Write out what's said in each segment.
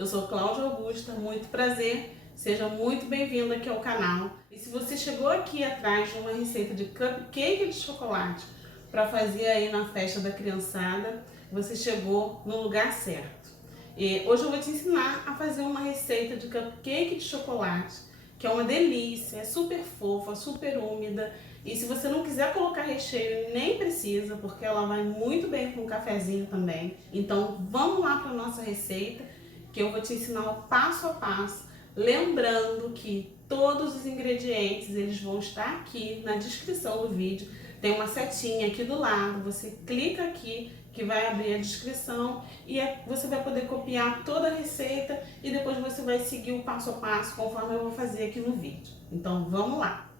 Eu sou Cláudia Augusta, muito prazer, seja muito bem-vindo aqui ao canal. E se você chegou aqui atrás de uma receita de cupcake de chocolate para fazer aí na festa da criançada, você chegou no lugar certo. E hoje eu vou te ensinar a fazer uma receita de cupcake de chocolate, que é uma delícia, é super fofa, super úmida. E se você não quiser colocar recheio, nem precisa, porque ela vai muito bem com um cafezinho também. Então vamos lá para a nossa receita, que eu vou te ensinar o passo a passo. Lembrando que todos os ingredientes eles vão estar aqui na descrição do vídeo. Tem uma setinha aqui do lado, você clica aqui que vai abrir a descrição e você vai poder copiar toda a receita e depois você vai seguir o passo a passo conforme eu vou fazer aqui no vídeo. Então vamos lá!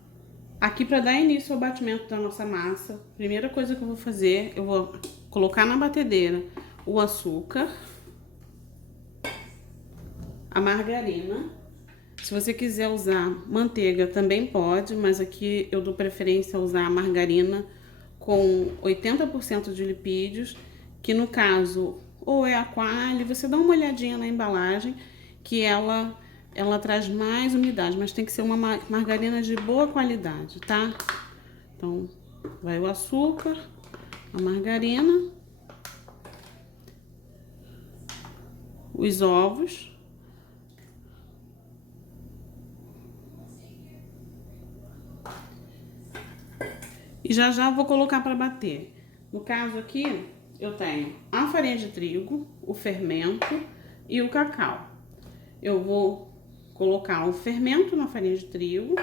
Aqui, para dar início ao batimento da nossa massa, primeira coisa que eu vou fazer, eu vou colocar na batedeira o açúcar, a margarina. Se você quiser usar manteiga também pode, mas aqui eu dou preferência a usar a margarina com 80% de lipídios, que no caso ou é a Qualy, você dá uma olhadinha na embalagem que ela traz mais umidade, mas tem que ser uma margarina de boa qualidade, tá? Então, vai o açúcar, a margarina, os ovos, e já vou colocar para bater. No caso aqui, eu tenho a farinha de trigo, o fermento e o cacau. Eu vou colocar o fermento na farinha de trigo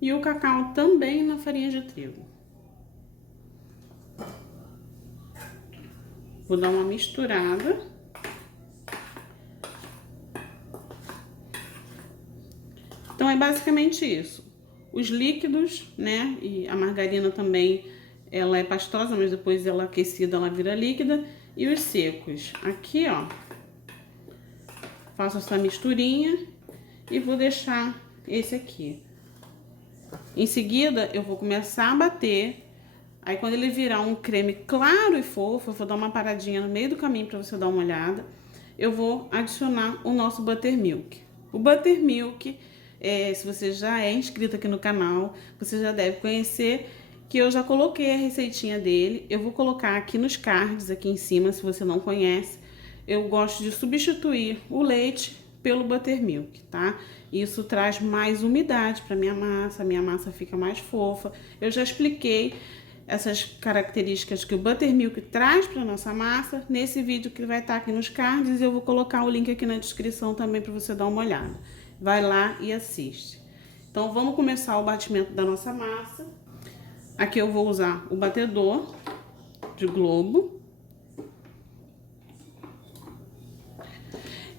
e o cacau também na farinha de trigo. Vou dar uma misturada. Então é basicamente isso. Os líquidos, né, e a margarina também, ela é pastosa, mas depois ela aquecida, ela vira líquida. E os secos, aqui ó, faço essa misturinha e vou deixar esse aqui. Em seguida, eu vou começar a bater. Aí, quando ele virar um creme claro e fofo, eu vou dar uma paradinha no meio do caminho para você dar uma olhada. Eu vou adicionar o nosso buttermilk. O buttermilk, se você já é inscrito aqui no canal, você já deve conhecer que eu já coloquei a receitinha dele. Eu vou colocar aqui nos cards, aqui em cima, se você não conhece. Eu gosto de substituir o leite pelo buttermilk, tá? Isso traz mais umidade para minha massa fica mais fofa. Eu já expliquei essas características que o buttermilk traz para nossa massa nesse vídeo que vai estar aqui nos cards, e eu vou colocar o link aqui na descrição também para você dar uma olhada. Vai lá e assiste. Então vamos começar o batimento da nossa massa. Aqui eu vou usar o batedor de globo.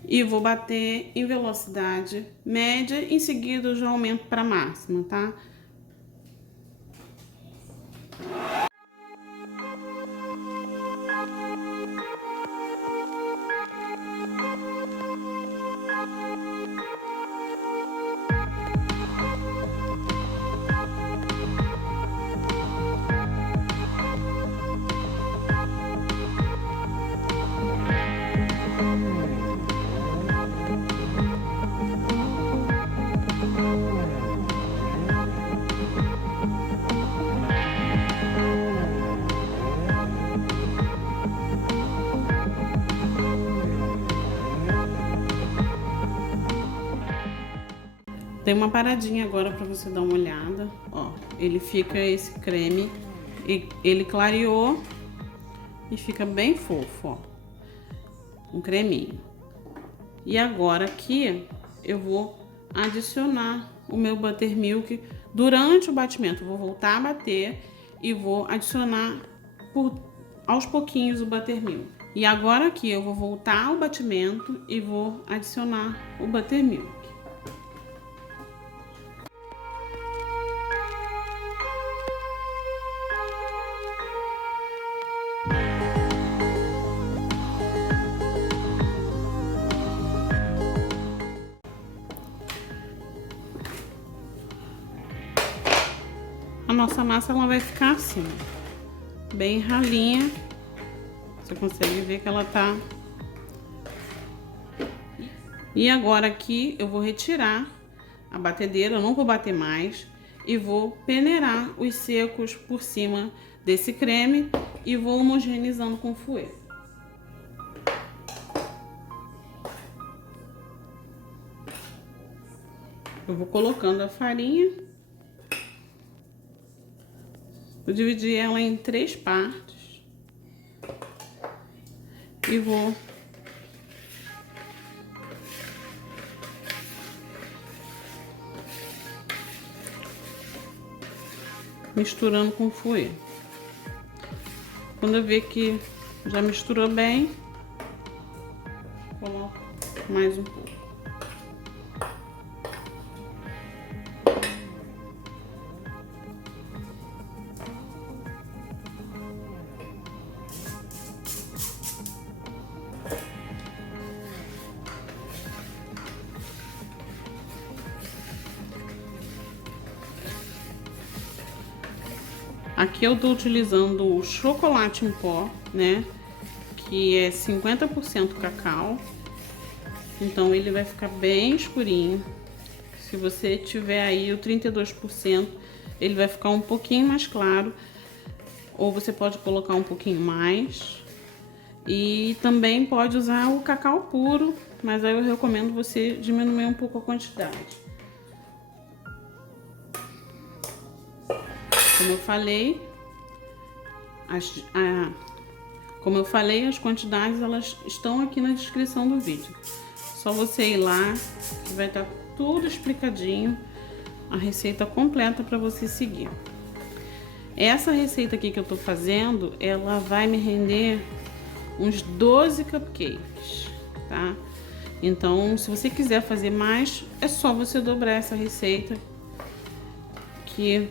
E vou bater em velocidade média, em seguida eu já aumento para máxima, tá? Tem uma paradinha agora para você dar uma olhada, ó, ele fica esse creme, e ele clareou e fica bem fofo, ó, um creminho. E agora aqui eu vou adicionar o meu buttermilk durante o batimento. Eu vou voltar a bater e vou adicionar aos pouquinhos o buttermilk. E agora aqui eu vou voltar ao batimento e vou adicionar o buttermilk. A nossa massa ela vai ficar assim, bem ralinha. Você consegue ver que ela tá E agora aqui eu vou retirar a batedeira, eu não vou bater mais. E vou peneirar os secos por cima desse creme e vou homogeneizando com o fouet. Eu vou colocando a farinha. Vou dividir ela em 3 partes. E vou misturando com o fouet. Quando eu ver que já misturou bem, coloco mais um pouco. Aqui eu tô utilizando o chocolate em pó, né? Que é 50% cacau. Então ele vai ficar bem escurinho. Se você tiver aí o 32%, ele vai ficar um pouquinho mais claro. Ou você pode colocar um pouquinho mais. E também pode usar o cacau puro, mas aí eu recomendo você diminuir um pouco a quantidade. Como eu falei, as quantidades elas estão aqui na descrição do vídeo. Só você ir lá, que vai estar tudo explicadinho, a receita completa para você seguir. Essa receita aqui que eu tô fazendo, ela vai me render uns 12 cupcakes, tá? Então, se você quiser fazer mais, é só você dobrar essa receita, que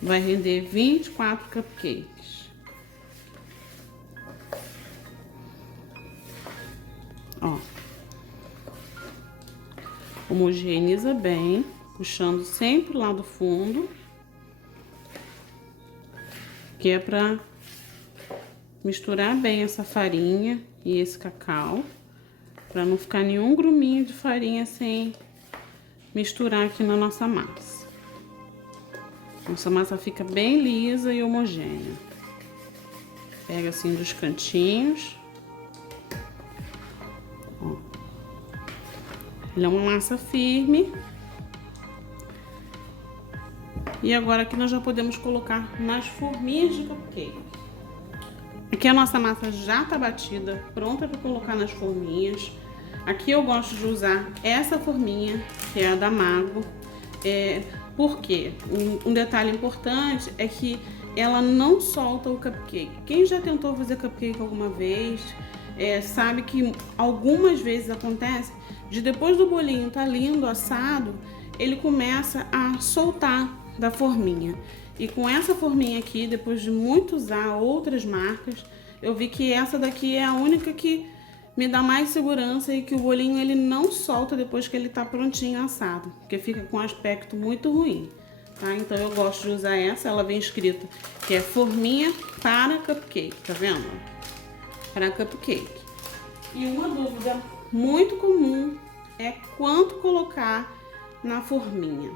vai render 24 cupcakes. Ó. Homogeneiza bem, puxando sempre lá do fundo, que é pra misturar bem essa farinha e esse cacau, pra não ficar nenhum gruminho de farinha sem misturar aqui na nossa massa. Nossa massa fica bem lisa e homogênea. Pega assim dos cantinhos. Ó. Ele é uma massa firme. E agora aqui nós já podemos colocar nas forminhas de cupcake. Aqui a nossa massa já tá batida, pronta para colocar nas forminhas. Aqui eu gosto de usar essa forminha, que é a da Mago. Por quê? Um detalhe importante é que ela não solta o cupcake. Quem já tentou fazer cupcake alguma vez, sabe que algumas vezes acontece de depois do bolinho tá lindo, assado, ele começa a soltar da forminha. E com essa forminha aqui, depois de muito usar outras marcas, eu vi que essa daqui é a única que me dá mais segurança e que o bolinho ele não solta depois que ele tá prontinho assado, porque fica com um aspecto muito ruim, tá? Então eu gosto de usar essa, ela vem escrita que é forminha para cupcake, tá vendo? Para cupcake. E uma dúvida muito comum é quanto colocar na forminha.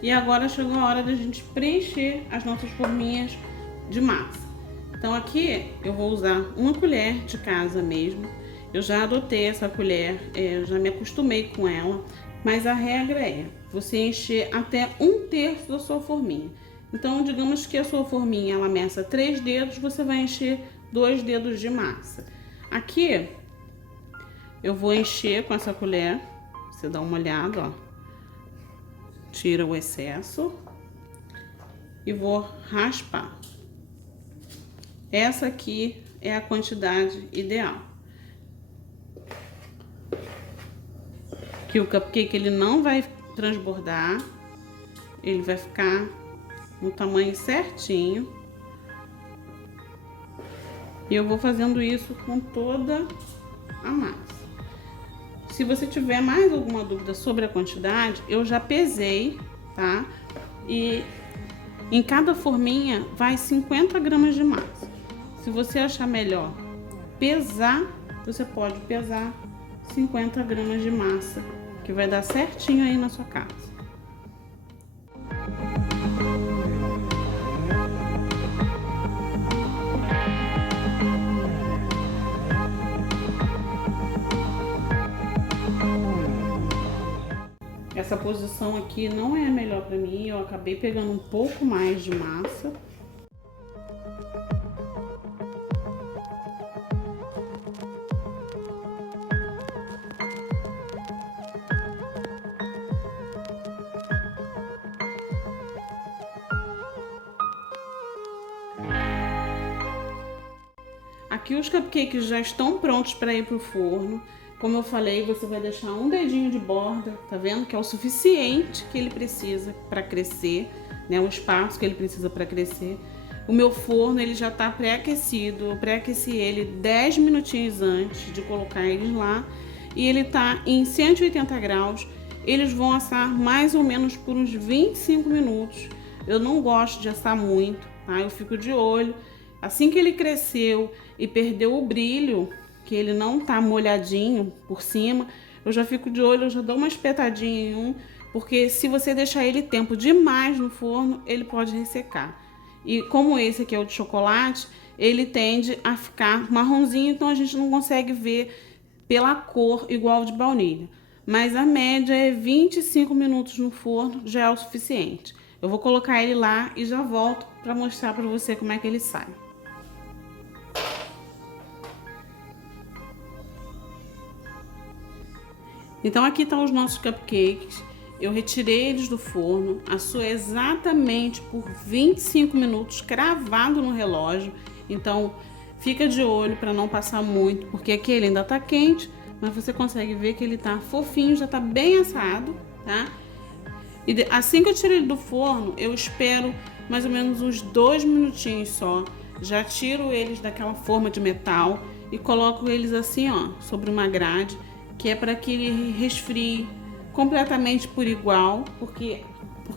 E agora chegou a hora da gente preencher as nossas forminhas de massa. Então aqui eu vou usar uma colher de casa mesmo. Eu já adotei essa colher, eu já me acostumei com ela, mas a regra é você encher até 1/3 da sua forminha. Então, digamos que a sua forminha ela meça 3 dedos, você vai encher 2 dedos de massa. Aqui eu vou encher com essa colher, você dá uma olhada, ó. Tira o excesso e vou raspar. Essa aqui é a quantidade ideal. Que o cupcake ele não vai transbordar, ele vai ficar no tamanho certinho. E eu vou fazendo isso com toda a massa. Se você tiver mais alguma dúvida sobre a quantidade, eu já pesei, tá? E em cada forminha vai 50 gramas de massa. Se você achar melhor pesar você pode pesar 50 gramas de massa, que vai dar certinho aí na sua casa. Essa posição aqui não é a melhor para mim, eu acabei pegando um pouco mais de massa. Aqui os cupcakes já estão prontos para ir pro forno. Como eu falei, você vai deixar um dedinho de borda, tá vendo? Que é o suficiente que ele precisa para crescer, né? O espaço que ele precisa para crescer. O meu forno, ele já tá pré-aquecido. Eu pré-aqueci ele 10 minutinhos antes de colocar eles lá. E ele tá em 180 graus. Eles vão assar mais ou menos por uns 25 minutos. Eu não gosto de assar muito, tá? Eu fico de olho. Assim que ele cresceu e perdeu o brilho, que ele não tá molhadinho por cima, eu já fico de olho, eu já dou uma espetadinha em um, porque se você deixar ele tempo demais no forno, ele pode ressecar. E como esse aqui é o de chocolate, ele tende a ficar marronzinho, então a gente não consegue ver pela cor igual de baunilha. Mas a média é 25 minutos no forno, já é o suficiente. Eu vou colocar ele lá e já volto para mostrar para você como é que ele sai. Então aqui estão os nossos cupcakes. Eu retirei eles do forno, assou exatamente por 25 minutos, cravado no relógio. Então fica de olho para não passar muito, porque aqui ele ainda tá quente, mas você consegue ver que ele tá fofinho, já tá bem assado, tá? E assim que eu tirei ele do forno, eu espero mais ou menos uns 2 minutinhos só. Já tiro eles daquela forma de metal e coloco eles assim, ó, sobre uma grade, que é para que ele resfrie completamente por igual, porque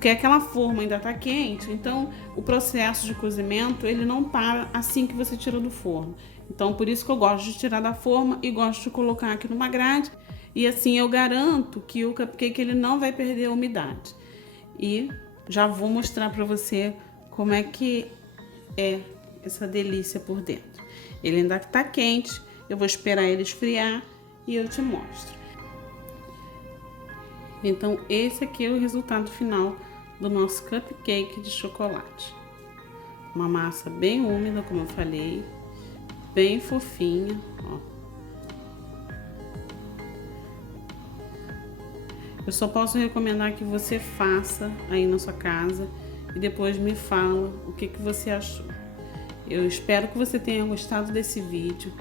aquela forma ainda tá quente, então o processo de cozimento ele não para assim que você tira do forno. Então por isso que eu gosto de tirar da forma e gosto de colocar aqui numa grade, e assim eu garanto que o cupcake ele não vai perder a umidade. E já vou mostrar para você como é que é essa delícia por dentro. Ele ainda tá quente, eu vou esperar ele esfriar e eu te mostro. Então esse aqui é o resultado final do nosso cupcake de chocolate. Uma massa bem úmida, como eu falei, bem fofinha, ó. Eu só posso recomendar que você faça aí na sua casa e depois me fala o que você achou. Eu espero que você tenha gostado desse vídeo.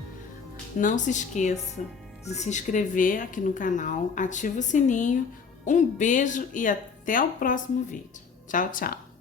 Não se esqueça de se inscrever aqui no canal, ativa o sininho. Um beijo e até o próximo vídeo. Tchau, tchau!